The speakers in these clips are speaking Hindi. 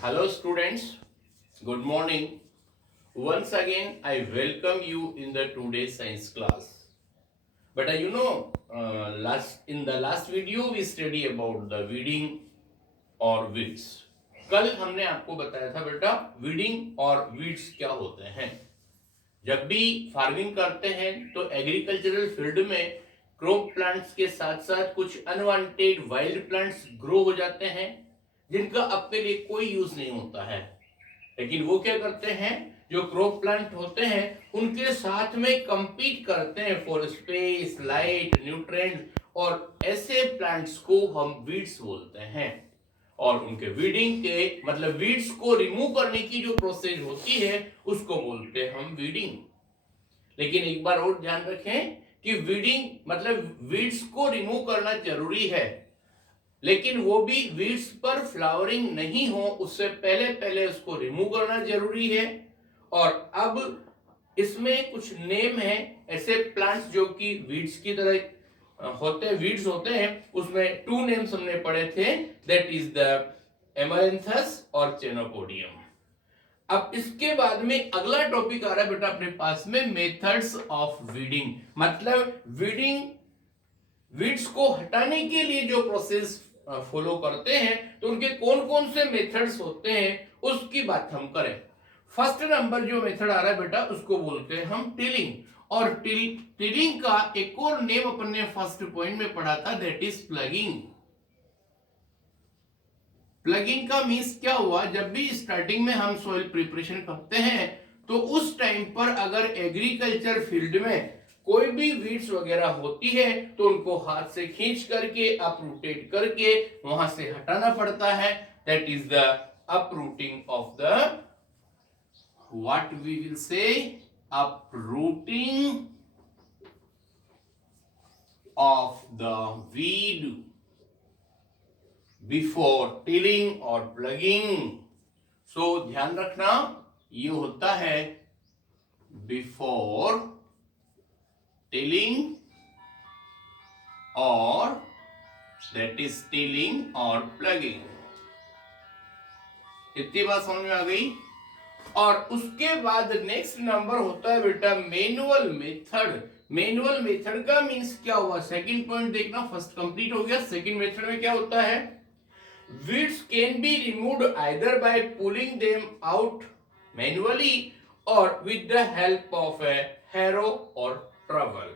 Hello students, good morning. Once again I welcome you in the today's science class. But last in the last video we study about the weeding और weeds. कल हमने आपको बताया था बेटा weeding और weeds क्या होते हैं. जब भी फार्मिंग करते हैं तो एग्रीकल्चरल फील्ड में क्रॉप प्लांट्स के साथ साथ कुछ अनवांटेड वाइल्ड प्लांट्स ग्रो हो जाते हैं जिनका अपने लिए कोई यूज नहीं होता है, लेकिन वो क्या करते हैं, जो क्रॉप प्लांट होते हैं उनके साथ में compete करते हैं फॉर स्पेस, लाइट, न्यूट्रिएंट्स, और ऐसे प्लांट्स को हम वीड्स बोलते हैं. और उनके वीडिंग के मतलब वीड्स को रिमूव करने की जो प्रोसेस होती है उसको बोलते हैं हम वीडिंग. लेकिन एक बार और ध्यान रखें कि वीडिंग मतलब वीड्स को रिमूव करना जरूरी है, लेकिन वो भी वीड्स पर फ्लावरिंग नहीं हो उससे पहले पहले उसको रिमूव करना जरूरी है. और अब इसमें कुछ नेम है ऐसे प्लांट्स जो कि वीड्स की तरह होते हैं, वीड्स होते हैं. उसमें टू नेम्स हमने पढ़े थे, दैट इज द एमरैंथस और चेनोपोडियम. अब इसके बाद में अगला टॉपिक आ रहा है बेटा अपने पास में, मेथड्स ऑफ वीडिंग. मतलब वीडिंग वीड्स को हटाने के लिए जो प्रोसेस फॉलो करते हैं तो उनके कौन कौन से मेथड्स होते हैं उसकी बात हम करें. फर्स्ट नंबर जो मेथड आ रहा है बेटा उसको बोलते हैं हम टिलिंग. और टिलिंग का एक और नेम अपन ने फर्स्ट पॉइंट में पढ़ा था, दैट इज प्लगिंग. प्लगिंग का मीन्स क्या हुआ, जब भी स्टार्टिंग में हम सॉइल प्रिपरेशन करते हैं तो उस टाइम पर अगर एग्रीकल्चर फील्ड में कोई भी वीड्स वगैरह होती है तो उनको हाथ से खींच करके अपरूटेड करके वहां से हटाना पड़ता है. That is the uprooting of the, what we will say, uprooting of the weed before tilling और प्लगिंग. सो ध्यान रखना ये होता है बिफोर टिलिंग और दैट इज टिलिंग और प्लगिंग. इतनी बात समझ में आ गई. और उसके बाद नेक्स्ट नंबर होता है बेटा मैनुअल मेथड. मैनुअल मेथड का मींस क्या हुआ, सेकंड पॉइंट देखना, फर्स्ट कंप्लीट हो गया. सेकंड मेथड में क्या होता है, weeds can be removed either by pulling them out manually or with the help of a harrow or trowel.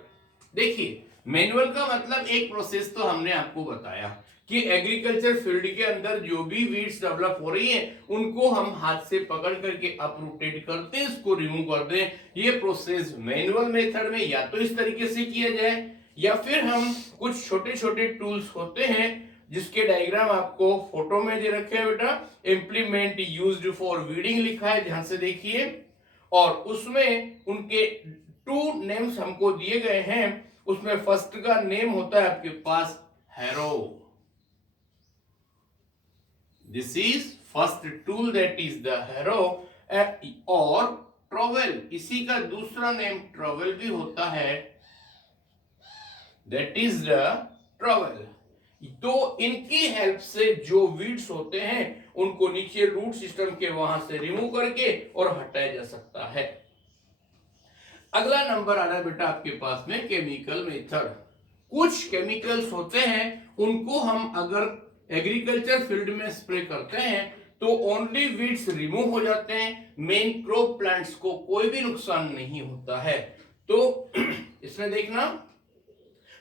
देखिए मैनुअल का मतलब एक प्रोसेस तो हमने आपको बताया कि एग्रीकल्चर फील्ड के अंदर जो भी वीड्स डेवलप हो रही हैं उनको हम हाथ से पकड़ करके अपरूटेड करते हैं, इसको रिमूव करते हैं. ये प्रोसेस मैनुअल मेथड में या तो इस तरीके से किया जाए या फिर हम कुछ छोटे छोटे टूल्स होते हैं जिसके डायग्राम आपको फोटो में दे रखे हैं बेटा. इंप्लीमेंट यूज्ड फॉर वीडिंग लिखा है, ध्यान से देखिए. और उसमें उनके टू नेम्स हमको दिए गए हैं. उसमें फर्स्ट का नेम होता है आपके पास harrow. This is first tool, that is the harrow. और ट्रॉवेल, इसी का दूसरा नेम ट्रॉवेल भी होता है, दैट इज द ट्रॉवेल. तो इनकी हेल्प से जो वीड्स होते हैं उनको नीचे रूट सिस्टम के वहां से रिमूव करके और हटाया जा सकता है. अगला नंबर आ रहा है बेटा आपके पास में केमिकल मेथड. कुछ केमिकल्स होते हैं उनको हम अगर एग्रीकल्चर फील्ड में स्प्रे करते हैं तो ओनली वीड्स रिमूव हो जाते हैं, मेन क्रॉप प्लांट्स को कोई भी नुकसान नहीं होता है. तो इसमें देखना,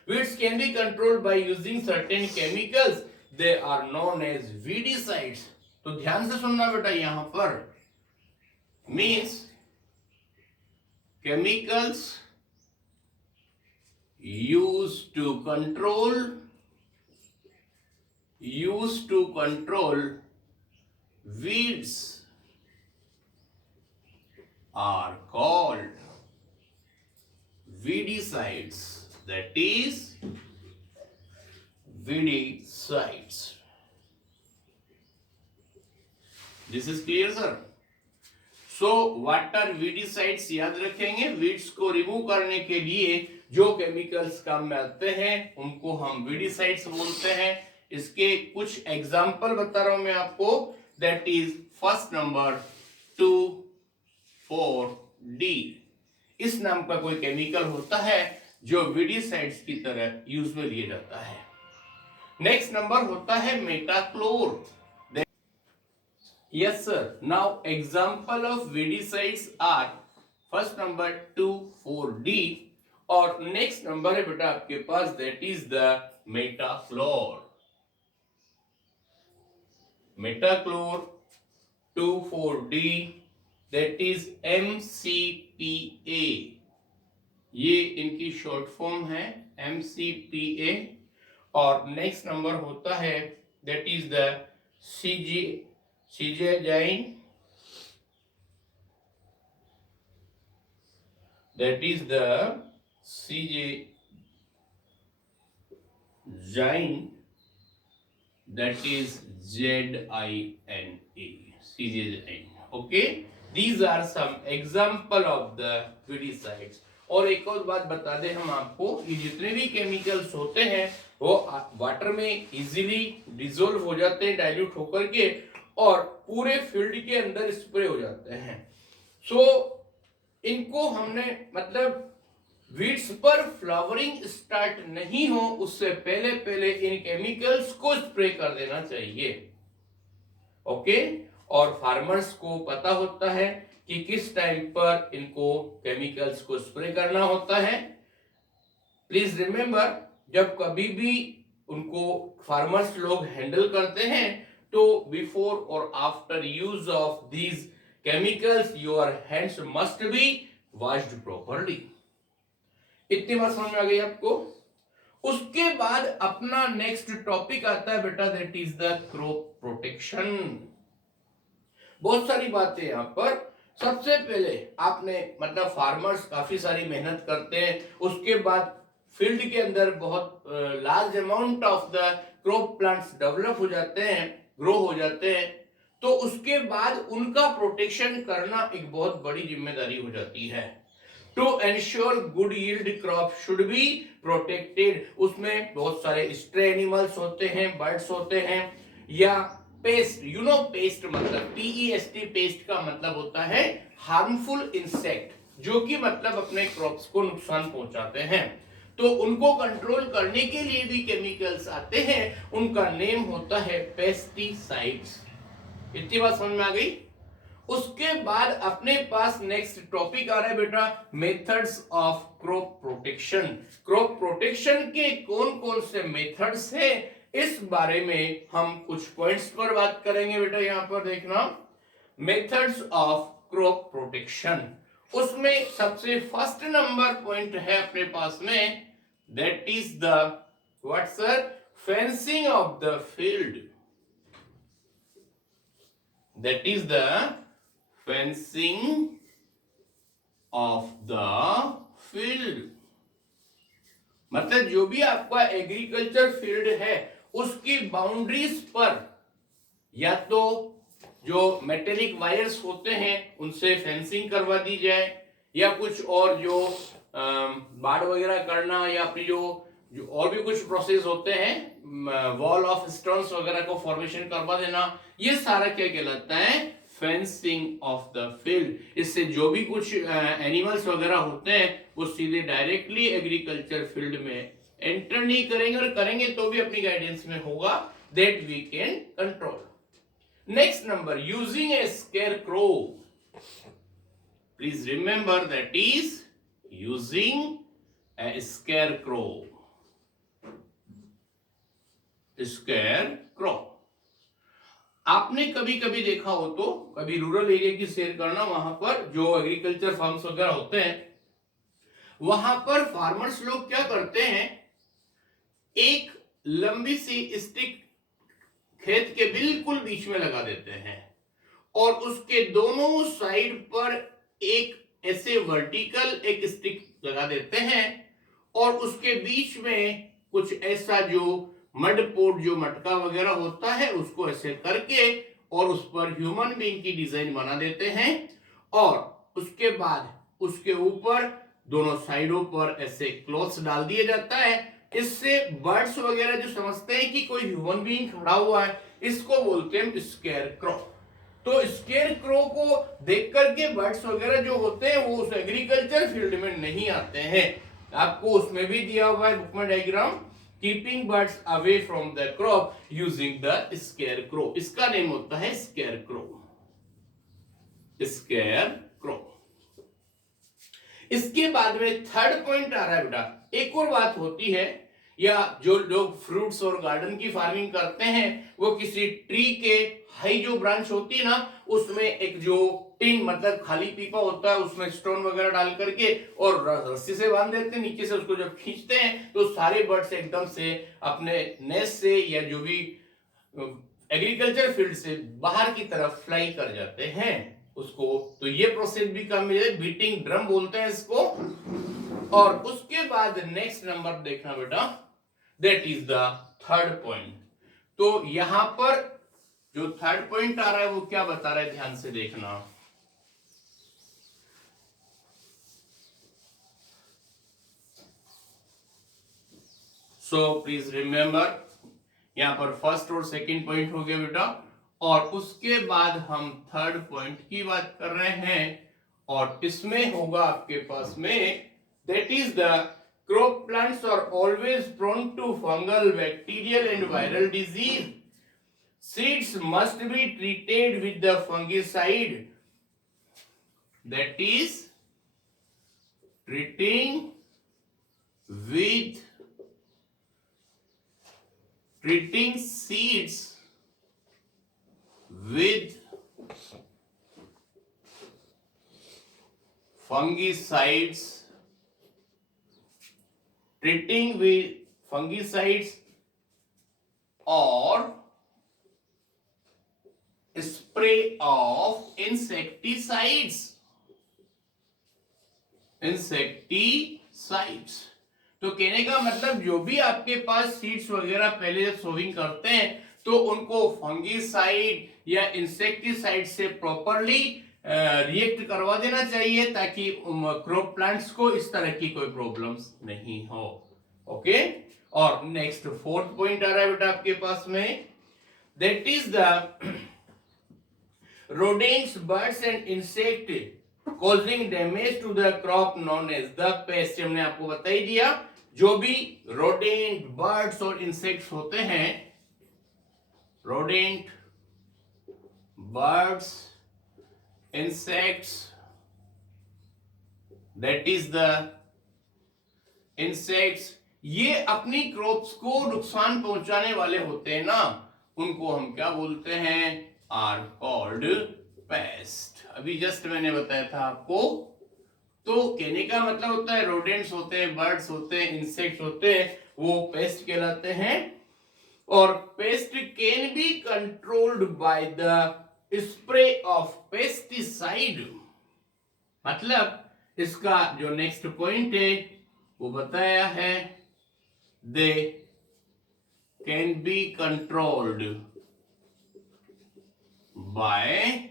weeds can be controlled by using certain chemicals, they are known as weedicides. तो ध्यान से सुनना बेटा, यहां पर means chemicals used to control weeds are called weedicides. That is weedicides. This is clear sir? So what are weedicides? याद रखेंगे, वीड्स को रिमूव करने के लिए जो केमिकल्स काम में आते हैं उनको हम weedicides बोलते हैं. इसके कुछ एग्जाम्पल बता रहा हूं मैं आपको. that is first number 2,4-D। इस नाम का कोई केमिकल होता है जो वीडिसाइड्स की तरह यूज में लिया जाता है। नेक्स्ट नंबर होता है metolachlor. Yes sir, now example of weedicides are first number 2,4-D और नेक्स्ट नंबर है बेटा आपके पास that is the metolachlor. Metolachlor 2,4-D that is MCPA। ये इनकी शॉर्ट फॉर्म है MCPA। और नेक्स्ट नंबर होता है that is the simazine, that is the Cysteine, that is ZINE, Cysteine. Okay, these are some example of the weedicides। और एक और बात बता दें हम आपको, ये जितने भी केमिकल्स होते हैं वो वाटर में इजीली डिसॉल्व हो जाते हैं डाइल्यूट होकर के और पूरे फील्ड के अंदर स्प्रे हो जाते हैं। सो इनको हमने मतलब वीड्स पर फ्लावरिंग स्टार्ट नहीं हो उससे पहले पहले इन केमिकल्स को स्प्रे कर देना चाहिए। ओके, और फार्मर्स को पता होता है कि किस टाइम पर इनको केमिकल्स को स्प्रे करना होता है। प्लीज रिमेंबर, जब कभी भी उनको फार्मर्स लोग हैंडल करते हैं तो बिफोर और after use of these chemicals your hands must be washed properly। इतनी बात समझ में आ गई आपको। उसके बाद अपना नेक्स्ट टॉपिक आता है बेटा that is the crop protection. बहुत सारी बातें यहाँ पर। सबसे पहले आपने मतलब फार्मर्स काफी सारी मेहनत करते हैं, उसके बाद फील्ड के अंदर बहुत large amount of the crop plants develop हो जाते हैं, ग्रो हो जाते हैं, तो उसके बाद उनका प्रोटेक्शन करना एक बहुत बड़ी जिम्मेदारी हो जाती है। To ensure good yield crop should be protected. उसमें बहुत सारे स्ट्रे एनिमल्स होते हैं, बर्ड्स होते हैं, या पेस्ट, यू नो पेस्ट मतलब PEST, पेस्ट का मतलब होता है हार्मफुल इंसेक्ट, जो कि मतलब अपने क्रॉप्स को नुकसान पहुंचाते हैं। तो उनको कंट्रोल करने के लिए भी केमिकल्स आते हैं, उनका नेम होता है पेस्टिसाइड्स। इतनी बात समझ में आ गई। उसके बाद अपने पास नेक्स्ट टॉपिक आ रहा है बेटा methods of crop protection. Crop protection के कौन कौन से मेथड्स हैं, इस बारे में हम कुछ पॉइंट्स पर बात करेंगे बेटा। यहां पर देखना मेथड्स ऑफ क्रॉप प्रोटेक्शन। उसमें सबसे फर्स्ट नंबर पॉइंट है अपने पास में that is the what sir, fencing of the field. That is the fencing of the field। मतलब जो भी आपका एग्रीकल्चर फील्ड है उसकी बाउंड्रीज पर या तो जो मेटेलिक वायर्स होते हैं उनसे फेंसिंग करवा दी जाए, या कुछ और जो बाड़ वगैरह करना, या फिर जो और भी कुछ प्रोसेस होते हैं, वॉल ऑफ स्टोन्स वगैरह को फॉर्मेशन करवा देना, ये सारा क्या कहलाता है, फेंसिंग ऑफ द फील्ड। इससे जो भी कुछ एनिमल्स वगैरह होते हैं वो सीधे डायरेक्टली एग्रीकल्चर फील्ड में एंटर नहीं करेंगे, और करेंगे तो भी अपनी गाइडेंस में होगा, that we can control. Next number, using a scarecrow. Please remember that is using a scarecrow. Scarecrow आपने कभी कभी देखा हो तो, कभी रूरल एरिया की सैर करना, वहां पर जो एग्रीकल्चर फार्म्स वगैरह होते हैं वहां पर फार्मर्स लोग क्या करते हैं, एक लंबी सी स्टिक खेत के बिल्कुल बीच में लगा देते हैं और उसके दोनों साइड पर एक ऐसे वर्टिकल एक स्टिक लगा देते हैं और उसके बीच में कुछ ऐसा जो मड पोट जो मटका वगैरह होता है उसको ऐसे करके और उस पर ह्यूमन बीइंग की डिजाइन बना देते हैं और उसके बाद उसके ऊपर दोनों साइडों पर ऐसे क्लॉथ्स डाल दिया जाता है। इससे बर्ड्स वगैरह जो समझते हैं कि कोई ह्यूमन बीइंग खड़ा हुआ है इसको बोलते हैं स्केयर क्रो। तो स्केयर क्रो को देख करके बर्ड्स वगैरह जो होते हैं वो उस एग्रीकल्चर फील्ड में नहीं आते हैं। आपको उसमें भी दिया हुआ है बुक में diagram, keeping birds away from the crop using the square crow. इसका नेम होता है स्केयर क्रो, स्केयर क्रो। इसके बाद में थर्ड पॉइंट आ रहा है बेटा, एक और बात होती है, या जो लोग फ्रूट्स और गार्डन की फार्मिंग करते हैं वो किसी ट्री के हाई जो ब्रांच होती है ना, उसमें एक जो टिन मतलब खाली पीपा होता है उसमें स्टोन वगैरह डाल करके और रस्सी से बांध देते हैं, नीचे से उसको जब खींचते हैं तो सारे बर्ड्स एकदम से अपने नेस्ट से या जो भी एग्रीकल्चर फील्ड से बाहर की तरफ फ्लाई कर जाते हैं उसको। तो ये प्रोसेस भी काम में बीटिंग ड्रम बोलते हैं इसको। और उसके बाद नेक्स्ट नंबर देखना बेटा, that is the third point. तो यहां पर जो थर्ड पॉइंट आ रहा है वो क्या बता रहा है, ध्यान से देखना। सो प्लीज रिमेंबर, यहां पर फर्स्ट और सेकंड पॉइंट हो गया बेटा, और उसके बाद हम थर्ड पॉइंट की बात कर रहे हैं और इसमें होगा आपके पास में, that is the crop plants are always prone to fungal, bacterial and viral disease. Seeds must be treated with the fungicide, that is treating seeds with fungicides, treating with fungicides or spray of insecticides, तो कहने का मतलब जो भी आपके पास सीड्स वगैरह पहले जब सोविंग करते हैं तो उनको फंगीसाइड या इंसेक्टिसाइड से प्रॉपरली रिएक्ट करवा देना चाहिए ताकि क्रॉप प्लांट्स को इस तरह की कोई प्रॉब्लम्स नहीं हो। ओके, और नेक्स्ट फोर्थ पॉइंट आ रहा है बेटा आपके पास में, that is the rodents, birds and insect causing damage to the crop known as the pest। हमने आपको बता ही दिया, जो भी rodent, birds और insects होते हैं, rodent, birds, insects, that is the insects, ये अपनी क्रॉप्स को नुकसान पहुंचाने वाले होते हैं ना, उनको हम क्या बोलते हैं, आर कॉल्ड पेस्ट। अभी जस्ट मैंने बताया था आपको। तो कहने का मतलब होता है रोडेंट्स होते हैं, बर्ड्स होते हैं, इंसेक्ट्स होते हैं, वो पेस्ट कहलाते हैं। और paste can be controlled by the spray of pesticide. मतलब इसका जो नेक्स्ट पॉइंट है वो बताया है, they can be controlled by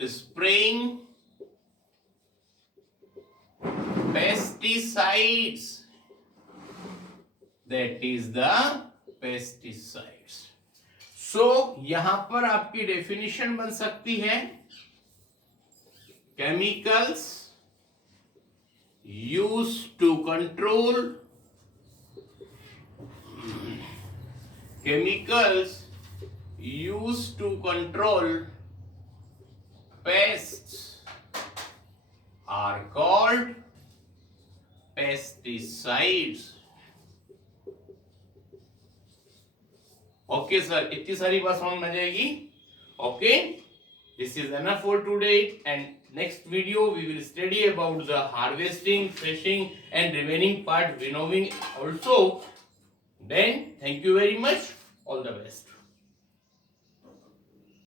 spraying pesticides, that is the pesticides। so यहां पर आपकी डेफिनेशन बन सकती है, chemicals used to control, chemicals used to control pests are called pesticides। Okay sir, इतनी सारी बात समझ में आ जाएगी। Okay, this is enough for today and next video we will study about the harvesting, threshing and remaining part, winnowing also। then thank you very much, all the best।